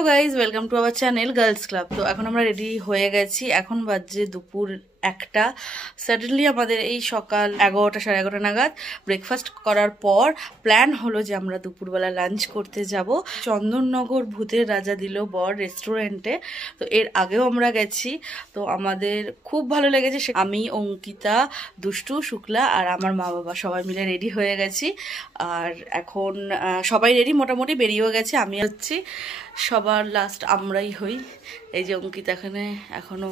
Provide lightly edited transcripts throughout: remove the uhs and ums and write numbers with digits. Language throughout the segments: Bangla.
Hello guys welcome to our channel girls club. तो এখন আমরা রেডি হয়ে গেছি। এখন বাজে দুপুর 1টা। সাডেনলি আমাদের এই সকাল 11টা সাড়ে 11টা নাগাদ ব্রেকফাস্ট করার পর প্ল্যান হলো যে আমরা দুপুরবেলা লাঞ্চ করতে যাব চন্দননগর ভূতের রাজা দিল বর রেস্টুরেন্টে। তো এর আগেও আমরা গেছি, তো আমাদের খুব ভালো লেগেছে। আমি, অঙ্কিতা, দুষ্টু, শুক্লা আর আমার মা বাবা সবাই মিলে রেডি হয়ে গেছি। আর এখন সবাই রেডি, মোটামুটি বেরিয়েও গেছে। আমি হচ্ছি সবার লাস্ট, আমরাই হই। এই যে অঙ্কিতা এখানে এখনো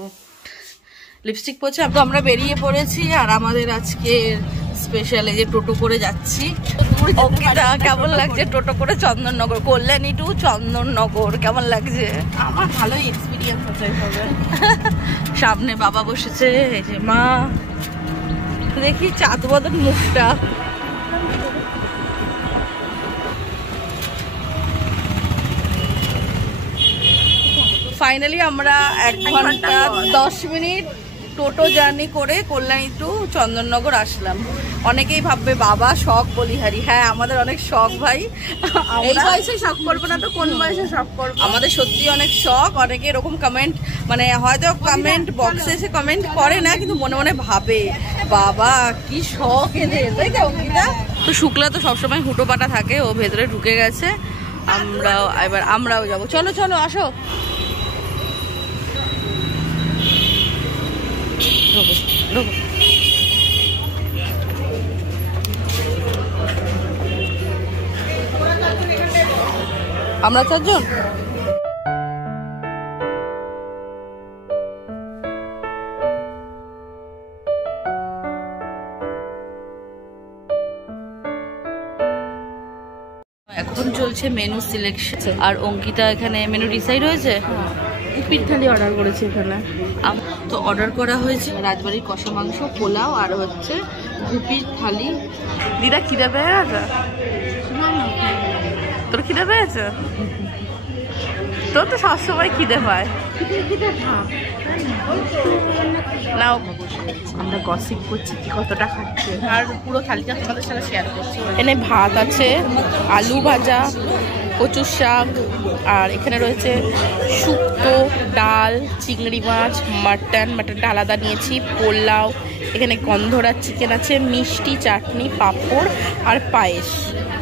লিপস্টিক পরছে। তো আমরা বেরিয়ে পড়েছি আর আমাদের আজকে স্পেশাল এই যে টোটো করে যাচ্ছি। অঙ্কিতা কেমন লাগছে টোটো করে চন্দননগর, কল্যাণী টু চন্দননগর কেমন লাগছে? আমার ভালোই এক্সপিরিয়েন্স আছে। সামনে বাবা বসেছে, এই যে মা, দেখি চাঁদ বদন মুখটা। ফাইনালি আমরা 1 ঘন্টা 10 মিনিট টোটো জার্নি করে কল্যাণী টু চন্দননগর আসলাম। অনেকেই ভাববে বাবা শখ বলিহারি। হ্যাঁ, আমাদের অনেক শখ ভাই। এই বয়সে শখ করবো না তো কোন বয়সে শখ করবো? আমাদের সত্যি অনেক শখ। অনেকে এরকম কমেন্ট, মানে হয়তো কমেন্ট বক্সে এসে কমেন্ট করে না, কিন্তু মনে মনে ভাবে বাবা কি শখ এদের, তাই তো অঙ্কিতা? তো শুক্লা তো সবসময় হুটোপাটা থাকে, ও ভেতরে ঢুকে গেছে। আমরাও যাবো। চলো চলো আসো। আমরা 4 জন। এখন চলছে মেনু সিলেকশন। আর অঙ্কিতা এখানে মেনু ডিসাইড হয়েছে। পিঠ থালি অর্ডার করেছি এখানে। তো অর্ডার করা হয়েছে রাজবাড়ির কষা মাংস, পোলাও আর হচ্ছে গুপির থালি। দিদা খিদে পেয়ে গেছে? তোর খিদে পেয়েছে? তোর তো সবসময় খিদে পায় না। আমরা গসিপ করছি কি কতটা খাচ্ছে, আর পুরো থালিটা তোমাদের সাথে শেয়ার করছি। এখানে ভাত আছে, আলু ভাজা, কচুর শাক, আর এখানে রয়েছে শুক্তো, ডাল, চিংড়ি মাছ, মাটনটা আলাদা নিয়েছি, পোলাও, এখানে গন্ধরাজ চিকেন আছে, মিষ্টি, চাটনি, পাঁপড় আর পায়েস।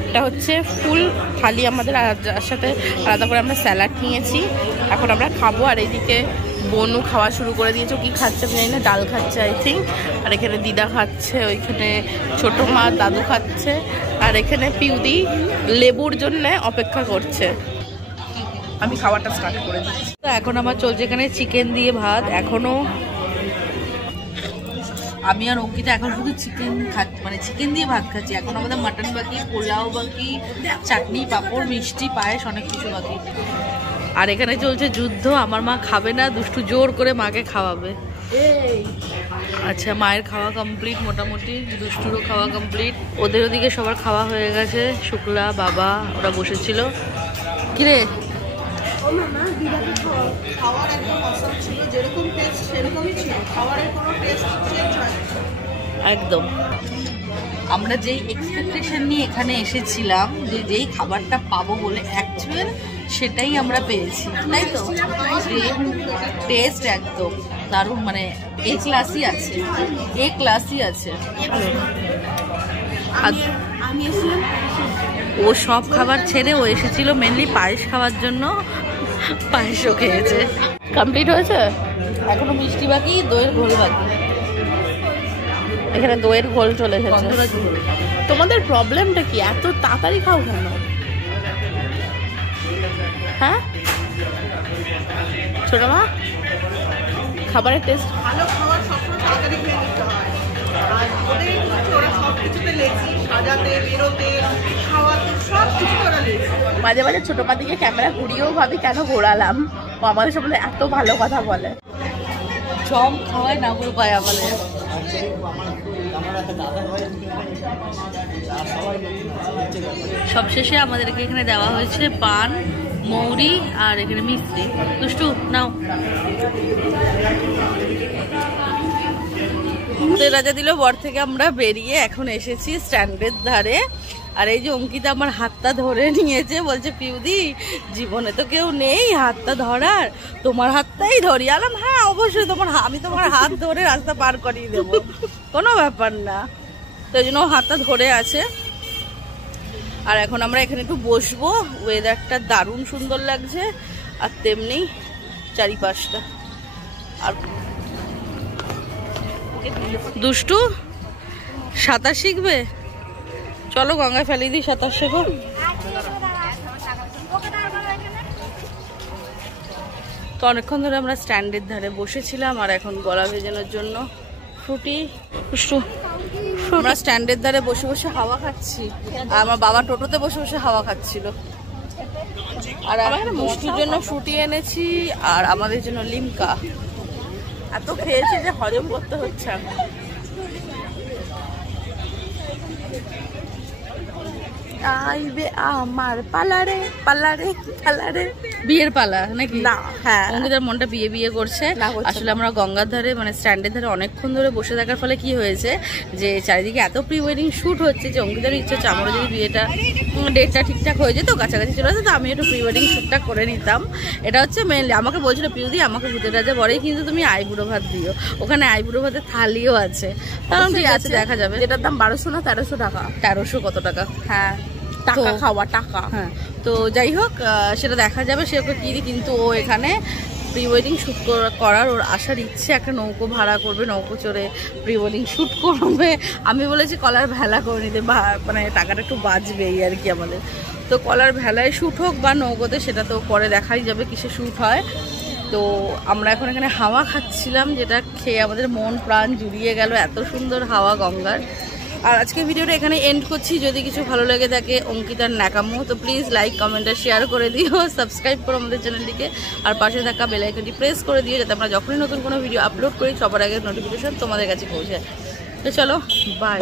এটা হচ্ছে ফুল থালি আমাদের। আর যার সাথে আলাদা করে আমরা স্যালাড নিয়েছি। এখন আমরা খাবো। আর এইদিকে বনু খাওয়া শুরু করে দিয়েছে। কি খাচ্ছে আমি জানি না, ডাল খাচ্ছে আই থিঙ্ক। আর এখানে দিদা খাচ্ছে, ওইখানে ছোট মা, দাদু খাচ্ছে। আর এখানে পিউদি লেবুর জন্য অপেক্ষা করছে। আমি খাওয়াটা স্টার্ট করে দিচ্ছি। তো এখন আমার চলছে এখানে চিকেন দিয়ে ভাত। এখনো আমি আর অঙ্কিতা এখন শুধু চিকেন খাচ্ছি, মানে চিকেন দিয়ে ভাত খাচ্ছি। এখন আমাদের মাটন বাকি, পোলাও বাকি, চাটনি, পাঁপড়, মিষ্টি, পায়েস, অনেক কিছু বাকি। আর এখানে চলছে যুদ্ধ। আমার মা খাবে না, দুষ্টু জোর করে মাকে খাওয়াবে। আচ্ছা, মায়ের খাওয়া কমপ্লিট মোটামুটি, দুষ্টুরও খাওয়া কমপ্লিট। ওদের ওদিকে সবার খাওয়া হয়ে গেছে। শুক্লা, বাবা ওরা বসেছিল। কিরে একদম আমরা যেই এক্সপেকটেশন নিয়ে এখানে এসেছিলাম, যে যেই খাবারটা পাবো বলে, অ্যাকচুয়াল সেটাই আমরা পেয়েছি, তাই তো? টেস্ট একদম দারুণ, মানে এ ক্লাসই আছে, এ ক্লাসই আছে। ও সব খাবার ছেড়ে ও এসেছিল মেনলি পায়েস খাওয়ার জন্য। পায়েসও খেয়েছে। কমপ্লিট হয়েছে। এখনো মিষ্টি বাকি, দইয়ের ঘোল বাকি। এখানে দইয়ের ঘোল চলে এসেছে। তোমাদের প্রবলেমটা কি, এত তাড়াতাড়ি খাও কেন? হ্যাঁ ছোট মা, খাবারের টেস্ট ভালো, খাবার সবসময় তাড়াতাড়ি খেয়ে নিতে হয়। আর ওরা সব কিছুতে লেজি, সাজাতে, বেরোতে, খাওয়াতে, সব কিছুতে ওরা লেজি। মাঝে মাঝে ছোট মা দিকে ক্যামেরা ঘুরিয়েও ভাবি কেন ঘোরালাম। ও আমাদের সামনে এত ভালো কথা বলে। জম খাওয়ায় না বল পায় আমাদের। সবশেষে আমাদেরকে এখানে দেওয়া হয়েছে পান, মৌরি আর এখানে মিষ্টি। দুষ্টু নাও। রাজা দিল বর থেকে আমরা বেরিয়ে এখন এসেছি স্ট্যান্ডের ধারে। আর এই যে অঙ্কিতা আমার হাতটা ধরে নিয়েছে, বলছে পিউদি জীবনে তো কেউ নেই হাতটা ধরার, তোমার হাতটাই ধরি। আলাম হ্যাঁ অবশ্যই আমি তোমার হাত ধরে রাস্তা পার করিয়ে দেবো, কোনো ব্যাপার না। তো এই জন্য হাতটা ধরে আছে। আর এখন আমরা এখানে একটু বসবো, ওয়েদারটা দারুণ সুন্দর লাগছে আর তেমনি চারিপাশটা। আর দুষ্টু সাঁতার শিখবে, চলো গঙ্গায় ফেলে দিই, সাঁতার শেখো। তো অনেকক্ষণ ধরে আমরা স্ট্যান্ডের ধারে বসেছিলাম আর এখন গলা ভেজানোর জন্য আমরা স্ট্যান্ডের ধারে বসে বসে হাওয়া খাচ্ছি। আর আমার বাবা টোটোতে বসে বসে হাওয়া খাচ্ছিল। আর মুষ্টির জন্য ফ্রুটি এনেছি আর আমাদের জন্য লিমকা। এত খেয়েছি যে হজম করতে হচ্ছে এখন। আইবে আমার পালারে পালারে পালারে, বিয়ের পালা নাকি? না, হ্যাঁ অঙ্কিতার মনটা বিয়ে বিয়ে করছে। আসলে আমরা গঙ্গার ধারে মানে স্ট্যান্ডের ধারে অনেকক্ষণ ধরে বসে থাকার ফলে কি হয়েছে যে চারিদিকে এত প্রি ওয়েডিং শ্যুট হচ্ছে যে অঙ্কিতার ইচ্ছা হচ্ছে আমারও যদি বিয়েটা ডেটটা ঠিকঠাক হয়ে যেত, কাছাকাছি চলে যেত, আমি একটু প্রি ওয়েডিং শ্যুটটা করে নিতাম। এটা হচ্ছে মেনলি আমাকে বলছিল পিউদি আমাকে ভূতের রাজা বলেই কিন্তু তুমি আইবুড়ো ভাত দিও, ওখানে আইবুড়ো ভাতের থালিও আছে। কারণ ঠিক আছে দেখা যাবে, যেটার দাম 1200 না 1300 টাকা। 1300 কত টাকা? হ্যাঁ টাকা খাওয়া টাকা। হ্যাঁ তো যাই হোক সেটা দেখা যাবে সে ওকে কি, কিন্তু ও এখানে প্রি ওয়েডিং শ্যুট করার ওর আসার ইচ্ছে, একটা নৌকো ভাড়া করবে, নৌকো চড়ে প্রি ওয়েডিং শ্যুট করবে। আমি বলেছি কলার ভেলা করে নিতে, মানে টাকাটা একটু বাঁচবে এই আর কি আমাদের। তো কলার ভেলায় শ্যুট হোক বা নৌকোতে সেটা তো পরে দেখাই যাবে কিসে শ্যুট হয়। তো আমরা এখন এখানে হাওয়া খাচ্ছিলাম, যেটা খেয়ে আমাদের মন প্রাণ জুড়িয়ে গেল, এত সুন্দর হাওয়া গঙ্গার। আর আজকে ভিডিওটা এখানে এন্ড করছি। যদি কিছু ভালো লেগে থাকে অঙ্কিতার ন্যাকামো তো প্লিজ লাইক কমেন্ট আর শেয়ার করে দিও, সাবস্ক্রাইব করো আমাদের চ্যানেলটিকে, আর পাশে থাকা বেল আইকনটি প্রেস করে দিও যাতে আমরা যখনই নতুন কোনো ভিডিও আপলোড করি সবার আগে নোটিফিকেশন তোমাদের কাছে পৌঁছায়। তো চলো বাই।